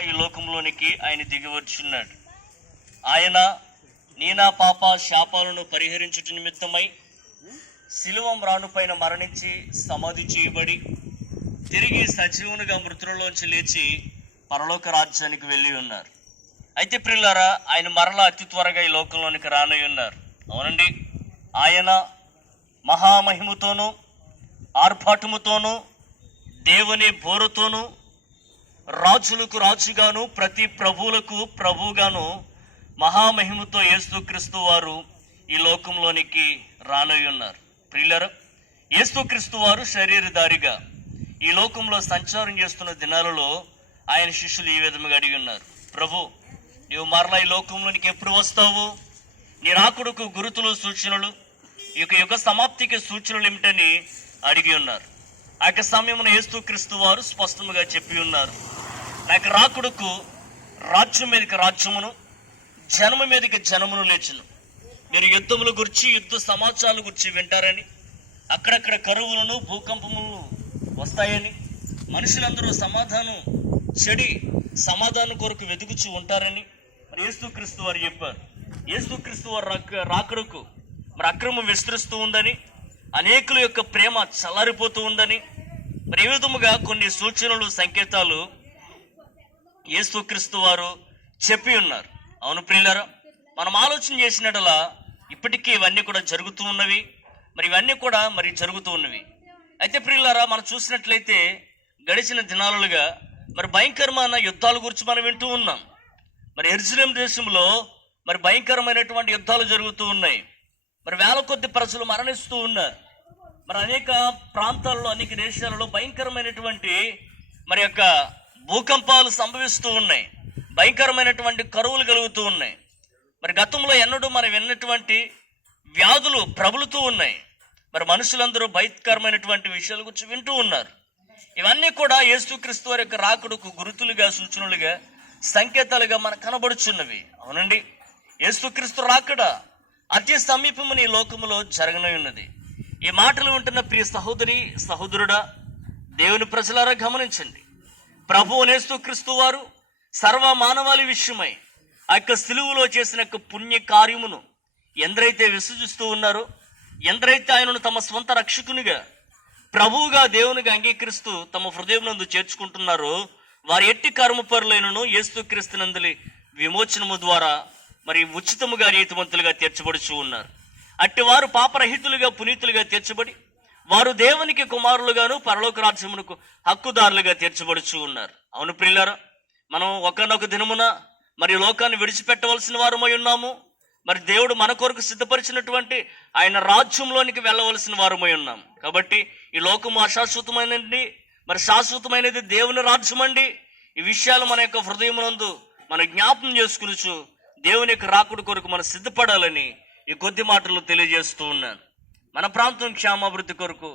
ఈ లోకంలోనికి ఆయన దిగి వచ్చున్నాడు. ఆయన నీనా పాప శాపాలను పరిహరించుట నిమిత్తమై శిలువ మ్రానుపైన మరణించి సమాధి చేయబడి తిరిగి సజీవునిగా మృతులలోంచి లేచి పరలోక రాజ్యానికి వెళ్ళి ఉన్నారు. అయితే ప్రియులారా, ఆయన మరలా అతి త్వరగా ఈ లోకంలోనికి రానై ఉన్నారు. అవునండి, ఆయన మహామహిమతోనూ ఆర్భాటముతోనూ దేవుని బోరుతోనూ రాజులకు రాజుగాను ప్రతి ప్రభువులకు ప్రభువుగాను మహామహిమతో యేసుక్రీస్తు వారు ఈ లోకంలోనికి రానై ఉన్నారు. ప్రియులారా, యేసుక్రీస్తు వారు శరీరధారిగా ఈ లోకంలో సంచారం చేస్తున్న దినాలలో ఆయన శిష్యులు ఈ విధంగా అడిగి ఉన్నారు, ప్రభు, నీవు మరలా ఈ లోకంలోనికి ఎప్పుడు వస్తావు? నీ రాకుడుకు గురుతులు సూచనలు, ఈ యుగ సమాప్తికి సూచనలు ఏమిటని అడిగి ఉన్నారు. ఆ యొక్క సమయమున యేసుక్రీస్తు వారు స్పష్టంగా చెప్పి ఉన్నారు, నాకు రాకుడుకు రాజ్యం మీదకి రాజ్యమును, జనము మీదకి జనమును లేచును. మీరు యుద్ధముల గురించి యుద్ధ సమాచారాల గురించి వింటారని, అక్కడక్కడ కరువులను భూకంపములను వస్తాయని, మనుషులందరూ సమాధానం కొరకు వెతుకుచూ ఉంటారని మరి యేసుక్రీస్తు వారు చెప్పారు. యేసుక్రీస్తు వారు రాకడకు మరి అక్రమం విస్తరిస్తూ ఉందని, అనేకుల యొక్క ప్రేమ చల్లారిపోతూ ఉందని మరి ఈ విధముగా కొన్ని సూచనలు సంకేతాలు యేసుక్రీస్తు వారు చెప్పి ఉన్నారు. అవును ప్రియులారా, మనం ఆలోచన చేసినట్లా ఇప్పటికీ ఇవన్నీ కూడా జరుగుతూ ఉన్నవి, మరి ఇవన్నీ కూడా మరి జరుగుతూ ఉన్నవి. అయితే ప్రియులారా, మనం చూసినట్లయితే గడిచిన దినాలుగా మరి భయంకరమైన యుద్ధాల గురించి మనం వింటూ ఉన్నాం. మరి యెరూషలేము దేశంలో మరి భయంకరమైనటువంటి యుద్ధాలు జరుగుతూ ఉన్నాయి. మరి వేల కొద్ది ప్రజలు మరణిస్తూ ఉన్నారు. మరి అనేక ప్రాంతాల్లో అనేక దేశాలలో భయంకరమైనటువంటి మరి యొక్క భూకంపాలు సంభవిస్తూ ఉన్నాయి, భయంకరమైనటువంటి కరువులు కలుగుతూ ఉన్నాయి. మరి గతంలో ఎన్నడూ మనం విన్నటువంటి వ్యాధులు ప్రబలుతూ ఉన్నాయి. మరి మనుషులందరూ భయంకరమైనటువంటి విషయాల గురించి వింటూ ఉన్నారు. ఇవన్నీ కూడా యేసుక్రీస్తు వారి యొక్క రాకడకు గుర్తులుగా, సూచనలుగా, సంకేతాలుగా మనకు కనబడుచున్నవి. అవునండి, యేసుక్రీస్తు రాకడ అతి సమీపమున ఈ లోకములో జరగనై ఉన్నది. ఈ మాటలు వింటున్న ప్రియ సహోదరి సహోదరుడా, దేవుని ప్రజలారా గమనించండి. ప్రభువు యేసుక్రీస్తు వారు సర్వ మానవాళి విషయమై ఆ యొక్క సిలువలో చేసిన యొక్క పుణ్య కార్యమును ఎందరైతే విసర్జిస్తూ ఉన్నారో, ఎందరైతే ఆయనను తమ స్వంత రక్షకునిగా ప్రభువుగా దేవునిగా అంగీకరిస్తూ తమ హృదయమునందు చేర్చుకుంటున్నారో, వారి ఎట్టి కర్మపరులైనను యేసుక్రీస్తునందలి విమోచనము ద్వారా మరి ఉచితముగా నీతిమంతులుగా తీర్చబడుచు ఉన్నారు. అట్టి వారు పాపరహితులుగా పునీతులుగా తీర్చబడి వారు దేవునికి కుమారులుగాను పరలోక రాజ్యమునకు హక్కుదారులుగా తీర్చబడుచు ఉన్నారు. అవును ప్రియులారా, మనం ఒకనొక దినమున మరి లోకాన్ని విడిచిపెట్టవలసిన వారమై ఉన్నాము. మరి దేవుడు మన కొరకు సిద్ధపరిచినటువంటి ఆయన రాజ్యంలోనికి వెళ్ళవలసిన వారమై ఉన్నాం. కాబట్టి ఈ లోకము అశాశ్వతమైనది, మరి శాశ్వతమైనది దేవుని రాజ్యం అండి. ఈ విషయాలు మన యొక్క హృదయమునందు మనం జ్ఞాపకం చేసుకునిచు దేవుని యొక్క రాకుడు కొరకు మనం సిద్ధపడాలని ఈ కొద్ది మాటలు తెలియజేస్తూ ఉన్నాను. మన ప్రాంతం క్షేమాభివృద్ధి కొరకు